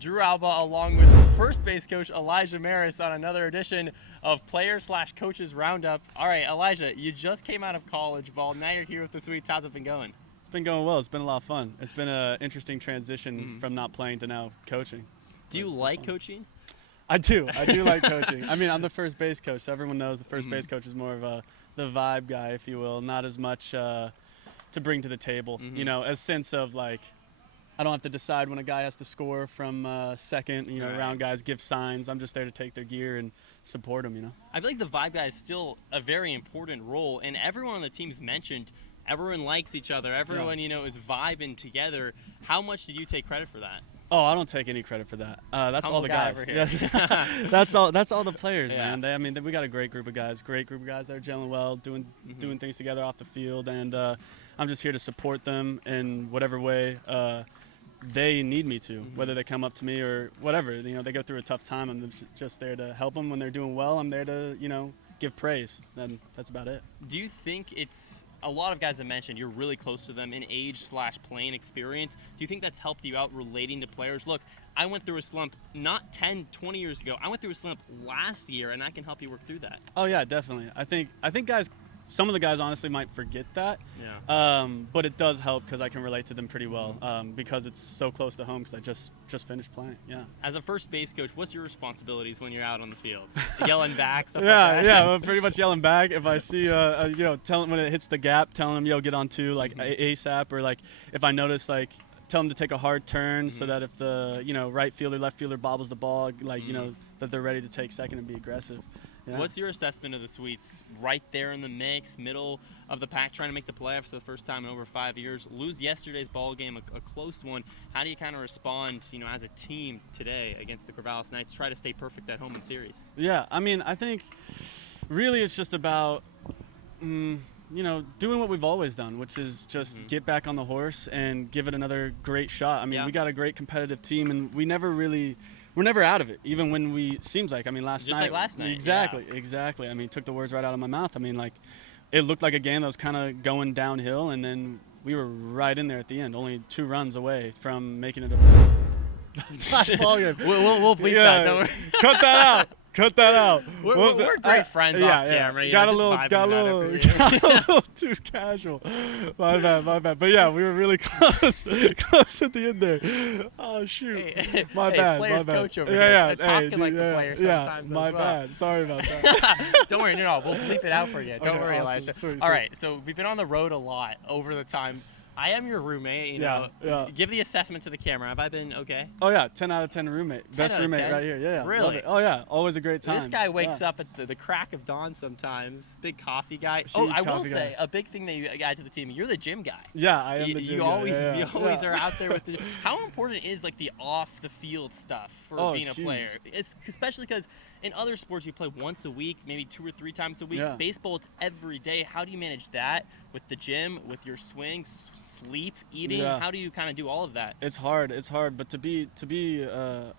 Drew Alba along with first base coach Elijah Maris on another edition of Player/Coaches Roundup. All right, Elijah, you just came out of college ball. Now you're here with the Sweets. How's it been going? It's been going well. It's been a lot of fun. It's been an interesting transition from not playing to now coaching. Do you like coaching? I do. I do like coaching. I mean, I'm the first base coach, so everyone knows the first base coach is more of the vibe guy, if you will, not as much to bring to the table. You know, a sense of like, I don't have to decide when a guy has to score from second. You know, round guys give signs. I'm just there to take their gear and support them. You know. I feel like the vibe guy is still a very important role, and everyone on the team's mentioned. Everyone likes each other. Everyone, you know, is vibing together. How much did you take credit for that? Oh, I don't take any credit for that. That's all the guys. Over here. Yeah. That's all the players, man. I mean, we got a great group of guys. Great group of guys that are gelling well, doing things together off the field, and I'm just here to support them in whatever way they need me to. Whether they come up to me or whatever, you know, they go through a tough time. I'm just there to help them when they're doing well. I'm there to, you know, give praise. And that's about it. Do you think it's a lot of guys have mentioned you're really close to them in age/playing experience? Do you think that's helped you out relating to players? Look, I went through a slump not 10, 20 years ago. I went through a slump last year, and I can help you work through that. Oh, yeah, definitely. I think guys, some of the guys honestly might forget that. But it does help because I can relate to them pretty well because it's so close to home because I just finished playing. Yeah. As a first base coach, what's your responsibilities when you're out on the field? Yelling back, stuff yeah, like that? Yeah, well, pretty much yelling back. If I see, you know, telling when it hits the gap, telling them, yo, get on two, like ASAP, or like if I notice, like, tell them to take a hard turn so that if the, you know, right fielder, left fielder bobbles the ball, like, you know, that they're ready to take second and be aggressive. Yeah. What's your assessment of the Sweets? Right there in the mix, middle of the pack, trying to make the playoffs for the first time in over 5 years. Lose yesterday's ball game, a close one. How do you kind of respond, you know, as a team today against the Corvallis Knights? Try to stay perfect at home in series. Yeah, I mean, I think really it's just about, you know, doing what we've always done, which is just get back on the horse and give it another great shot. I mean, we got a great competitive team, and we're never out of it, even when it seems like, I mean, last night. Exactly. I mean, took the words right out of my mouth. I mean, like, it looked like a game that was kind of going downhill, and then we were right in there at the end, only 2 runs away from making it a ball game. We'll bleep that, don't worry. Cut that out. Cut that out. We're great friends off camera. Got a little too casual. My bad. But yeah, we were really close at the end there. Oh shoot. My bad. Players my bad. coach over here. Talking like the player sometimes. Yeah, my bad. Sorry about that. Don't worry, no, we'll bleep it out for you. Don't worry, awesome. Elijah. Sweet. All right, so we've been on the road a lot over the time. I am your roommate, you know. Give the assessment to the camera. Have I been okay? Oh, yeah. 10 out of 10 roommate. Best roommate 10? right here. Yeah. Really? Love it. Oh, yeah. Always a great time. This guy wakes up at the crack of dawn sometimes. Big coffee guy. Huge I will coffee say, guy. a big thing that you add to the team, you're the gym guy. Yeah, I am the gym you guy. always are out there with the. How important is like the off the field stuff for being a player? It's especially because in other sports you play once a week, maybe 2 or 3 times a week. Yeah. Baseball, it's every day. How do you manage that with the gym, with your swings, sleep, eating? Yeah. How do you kind of do all of that? It's hard, but to be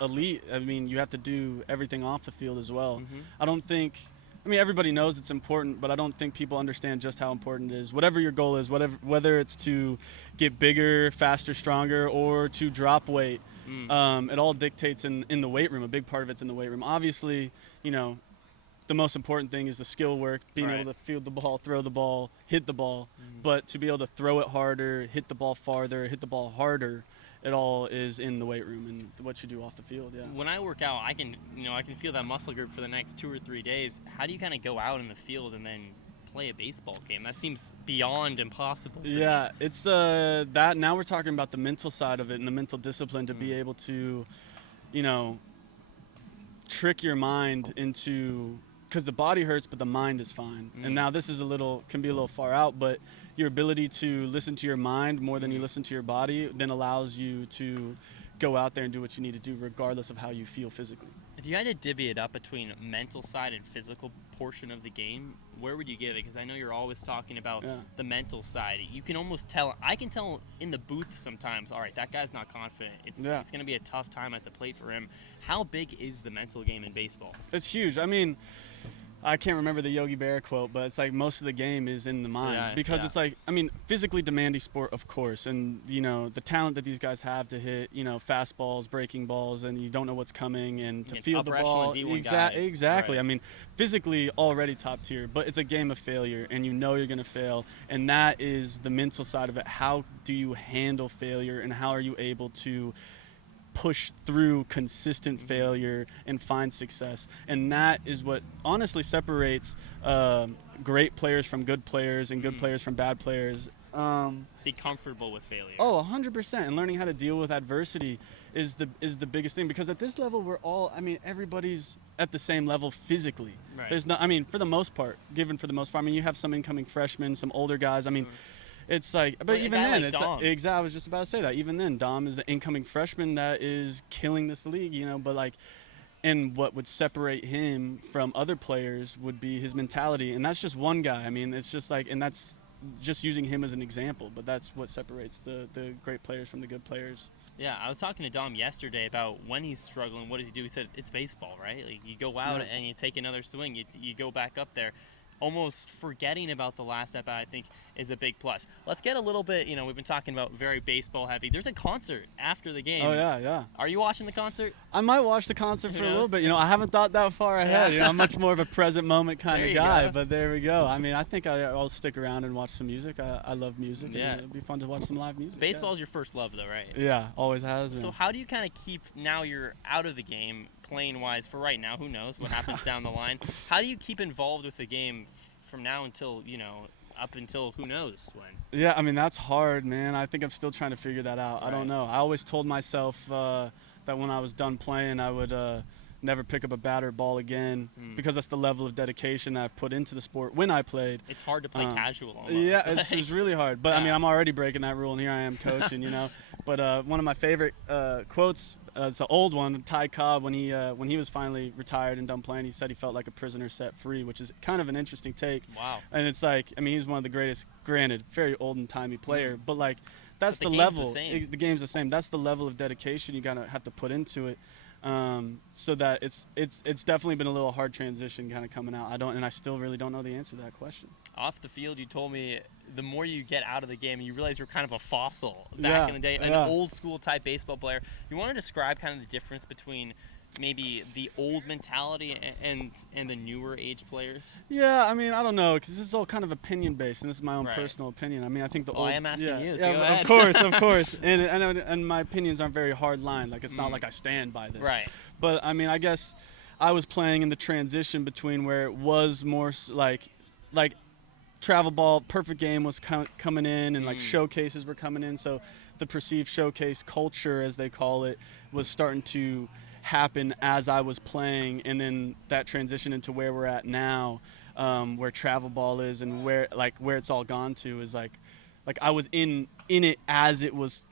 elite, I mean, you have to do everything off the field as well. I mean, everybody knows it's important, but I don't think people understand just how important it is. Whatever your goal is, whether it's to get bigger, faster, stronger, or to drop weight, it all dictates in the weight room. A big part of it's in the weight room. Obviously, you know, the most important thing is the skill work, being able to field the ball, throw the ball, hit the ball. But to be able to throw it harder, hit the ball farther, hit the ball harder, it all is in the weight room and what you do off the field. Yeah. When I work out, I can feel that muscle group for the next 2 or 3 days. How do you kind of go out in the field and then play a baseball game? That seems beyond impossible to me. It's that now we're talking about the mental side of it and the mental discipline to be able to, you know, trick your mind into, because the body hurts but the mind is fine. And now this is can be a little far out, but your ability to listen to your mind more than you listen to your body then allows you to go out there and do what you need to do regardless of how you feel physically. If you had to divvy it up between mental side and physical portion of the game, where would you give it? Because I know you're always talking about the mental side. You can almost tell. I can tell in the booth sometimes, all right, that guy's not confident. It's going to be a tough time at the plate for him. How big is the mental game in baseball? It's huge. I mean, I can't remember the Yogi Berra quote, but it's like most of the game is in the mind because it's like, I mean, physically demanding sport, of course, and the talent that these guys have to hit fastballs, breaking balls, and you don't know what's coming, and to field the ball. Exactly. Right. I mean, physically already top tier, but it's a game of failure, and you know you're gonna fail, and that is the mental side of it. How do you handle failure, and how are you able to push through consistent failure and find success? And that is what honestly separates great players from good players and good players from bad players. Be comfortable with failure. Oh, 100%. And learning how to deal with adversity is the biggest thing, because at this level everybody's at the same level physically. Right. There's not, for the most part, you have some incoming freshmen, some older guys. It's like, but even then, it's Dom. exactly. I was just about to say that. Even then, Dom is an incoming freshman that is killing this league, But like, and what would separate him from other players would be his mentality, and that's just one guy. It's just like, and that's just using him as an example. But that's what separates the great players from the good players. Yeah, I was talking to Dom yesterday about when he's struggling, what does he do? He says it's baseball, right? Like you go out and you take another swing, you go back up there. Almost forgetting about the last at bat, I think, is a big plus. Let's get a little bit, we've been talking about very baseball heavy. There's a concert after the game. Oh, yeah. Are you watching the concert? I might watch the concert for a little bit. I haven't thought that far ahead. I'm much more of a present moment kind of guy, but there we go. I think I'll stick around and watch some music. I love music. Yeah. And it'd be fun to watch some live music. Baseball is your first love, though, right? Yeah, always has been. So how do you kind of keep, now you're out of the game, playing wise, for right now, who knows what happens down the line. How do you keep involved with the game from now until, up until who knows when? Yeah, that's hard, man. I think I'm still trying to figure that out. Right. I don't know. I always told myself that when I was done playing, I would never pick up a bat or ball again, because that's the level of dedication that I've put into the sport when I played. It's hard to play casual almost. Yeah, it's really hard. But, I'm already breaking that rule, and here I am coaching, But one of my favorite quotes, it's an old one, Ty Cobb, when he was finally retired and done playing, he said he felt like a prisoner set free, which is kind of an interesting take. Wow. And it's like, he's one of the greatest, granted, very old and timey player, but like, that's the level. The game's the same. That's the level of dedication you gotta have to put into it. So that it's definitely been a little hard transition kind of coming out. I still really don't know the answer to that question. Off the field, you told me the more you get out of the game, you realize you're kind of a fossil back in the day, an old school type baseball player. You want to describe kind of the difference between maybe the old mentality and the newer age players? Yeah, I don't know, because this is all kind of opinion based, and this is my own personal opinion. I think the old. I am asking you. So yeah, go ahead. of course, and my opinions aren't very hard line. Like, it's not like I stand by this. Right. But I guess I was playing in the transition between where it was more like travel ball, perfect game was coming in, and like showcases were coming in. So the perceived showcase culture, as they call it, was starting to happen as I was playing, and then that transition into where we're at now, where travel ball is, and where it's all gone to is like I was in it as it was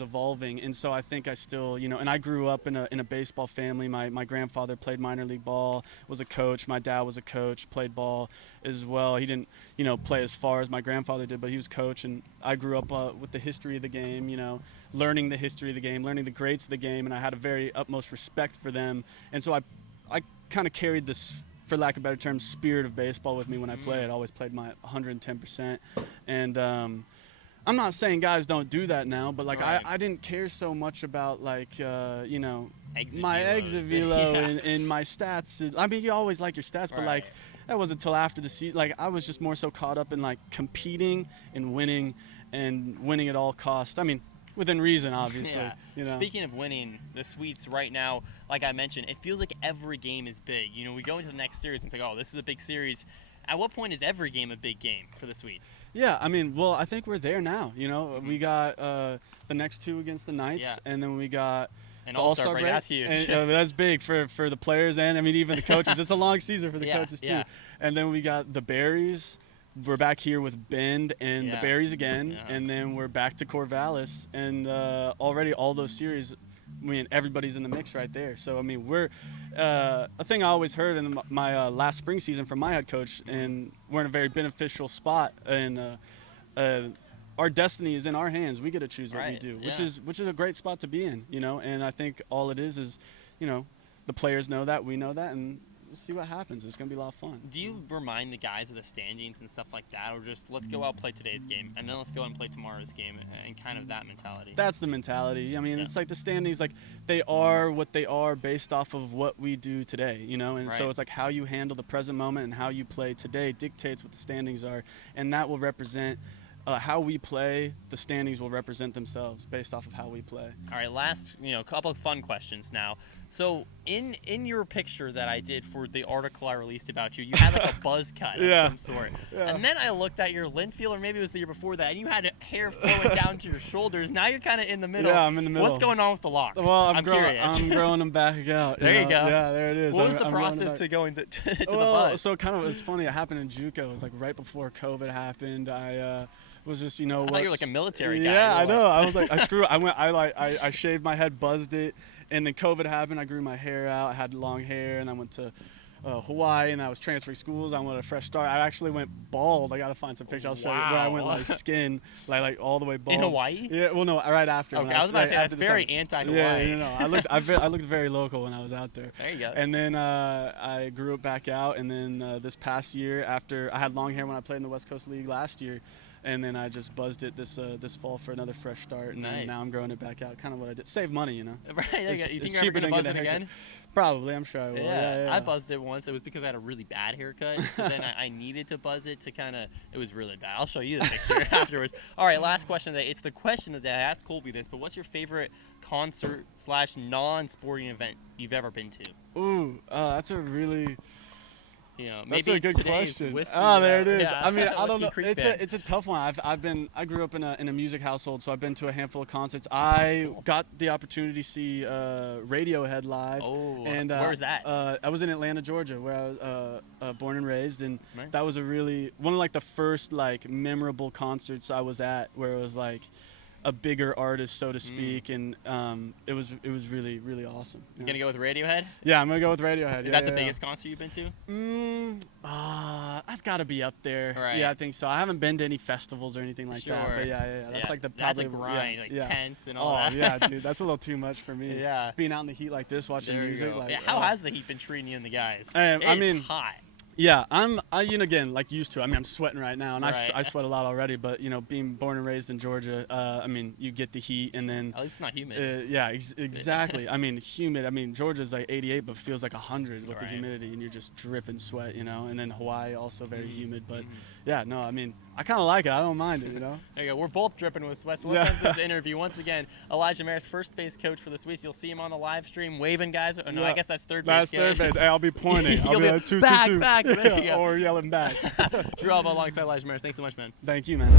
evolving. And so I think I still, and I grew up in a baseball family. My grandfather played minor league ball, was a coach. My dad was a coach, played ball as well. He didn't, play as far as my grandfather did, but he was coach. And I grew up with the history of the game, learning the history of the game, learning the greats of the game, and I had a very utmost respect for them. And so I kind of carried this, for lack of a better term, spirit of baseball with me when I played. I always played my 110%. And I'm not saying guys don't do that now, but I didn't care so much about my exit velo and my stats. You always like your stats, but that wasn't until after the season. I was just more so caught up in competing and winning at all costs. Within reason, obviously. Yeah. Speaking of winning, the Sweets right now, like I mentioned, it feels like every game is big. We go into the next series and it's like, oh, this is a big series. At what point is every game a big game for the Sweets? Yeah, I think we're there now. We got the next two against the Knights, and then we got an All-Star break. That's huge. And, that's big for the players and even the coaches. It's a long season for the coaches too. And then we got the Berries. We're back here with Bend and the Berries again, and then we're back to Corvallis, and already all those series. Everybody's in the mix right there. So, we're a thing I always heard in my last spring season from my head coach, and we're in a very beneficial spot, and our destiny is in our hands. We get to choose what we do, which is a great spot to be in, And I think all it is, the players know that, we know that, and see what happens. It's gonna be a lot of fun. Do you remind the guys of the standings and stuff like that, or just let's go out play today's game and then let's go and play tomorrow's game, and kind of that mentality? That's the mentality. I mean, Yeah. it's like the standings, like they are what they are based off of what we do today, you know. And so Right. it's like how you handle the present moment and how you play today dictates what the standings are, and that will represent how we play. The standings will represent themselves based off of how we play. All right, last, couple of fun questions now. So in your picture that I did for the article I released about you, you had like a buzz cut Yeah. of some sort. Yeah. And then I looked at your Linfield, or maybe it was the year before that, and you had hair flowing down to your shoulders. Now you're kind of in the middle. Yeah, I'm in the middle. What's going on with the locks? Well, I'm curious. I'm growing them back out. There you know? go. Yeah, there it is. What was I'm the growing them process back. to going to the Well, buzz? so kind of, it's funny. It happened in JUCO. It was like right before COVID happened. I was just, I thought you were like a military guy. Yeah, I You're know. I was like, I shaved my head, buzzed it, and then COVID happened. I grew my hair out. I had long hair, and I went to Hawaii, and I was transferring schools. I wanted a fresh start. I actually went bald. I gotta find some pictures. I'll show you where I went Wow. like skin, like all the way bald. In Hawaii? Yeah. Well, no, right after. Okay, when I was about to say right that's after the very summer. anti-Hawaii. Yeah, no. I looked very local when I was out there. There you go. And then I grew it back out, and then this past year, after I had long hair when I played in the West Coast League last year, and then I just buzzed it this fall for another fresh start, and Nice. then now I'm growing it back out. Kind of what I did. Save money, you know. Right, there you go. You it's think you're ever cheaper going to than buzz it getting a haircut. again? Probably, I'm sure I will. Yeah. I buzzed it once. It was because I had a really bad haircut. So then I needed to buzz it to kind of, it was really bad. I'll show you the picture afterwards. All right, last question today. It's the question of the day. I asked Colby this, but what's your favorite concert / non-sporting event you've ever been to? Ooh, that's a really. Maybe That's a it's good today's question. Whiskey, There it is. yeah, I mean, I don't Whiskey know. Creek It's Band. a tough one. I grew up in a music household, so I've been to a handful of concerts. I got the opportunity to see Radiohead live. Oh, and where was that? I was in Atlanta, Georgia, where I was born and raised, and Nice. that was one of like the first like memorable concerts I was at, where it was like a bigger artist, so to speak, and it was really, really awesome. You gonna go with Radiohead? Yeah, I'm gonna go with Radiohead. Is that the biggest concert you've been to? That's got to be up there. Right. Yeah, I think so. I haven't been to any festivals or anything like that. Sure. But yeah. That's like the That's a probably grind, like yeah. tents and all Oh that. yeah, dude, that's a little too much for me. Yeah. Being out in the heat like this, watching There you music. go. Like, Yeah, how has the heat been treating you and the guys? I It's mean, hot. Yeah, again, like used to. I mean, I'm sweating right now, and Right. I sweat a lot already. But being born and raised in Georgia, I mean, you get the heat, and then At least it's not humid. yeah, exactly. I mean, humid. I mean, Georgia's like 88, but feels like 100 with the Right. humidity, and you're just dripping sweat, And then Hawaii also very Mm-hmm. humid, but yeah, no, I mean, I kind of like it. I don't mind it, There you go. We're both dripping with sweat. So let's Yeah. end this interview. Once again, Elijah Maris, first base coach for the Swedes. You'll see him on the live stream waving guys. Oh, no, I Yeah. guess that's third That's base. third base. Hey, I'll be pointing. I'll You'll be be like 2-2-2. back. There you go. Or yelling back. Drew Alba alongside Elijah Maris. Thanks so much, man. Thank you, man.